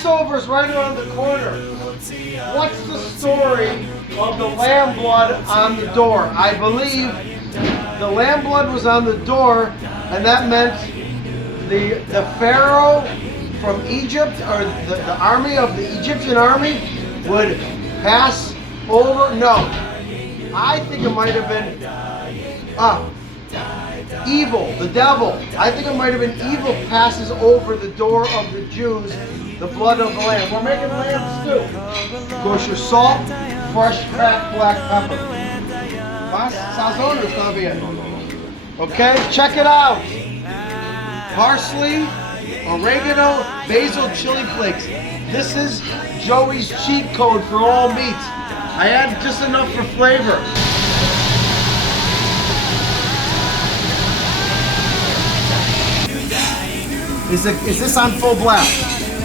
Passover's right around the corner. What's the story of the lamb blood on the door? I believe the lamb blood was on the door, and that meant the Pharaoh from Egypt, or the army of the Egyptian army, would pass over. No, I think it might have been evil, the devil. I think it might have been evil passes over the door of the Jews, the blood of the lamb. We're making lamb stew. Kosher salt, fresh cracked black pepper. Mas sazon está bien. Okay, check it out. Parsley, oregano, basil, chili flakes. This is Joey's cheat code for all meats. I add just enough for flavor. Is this on full blast?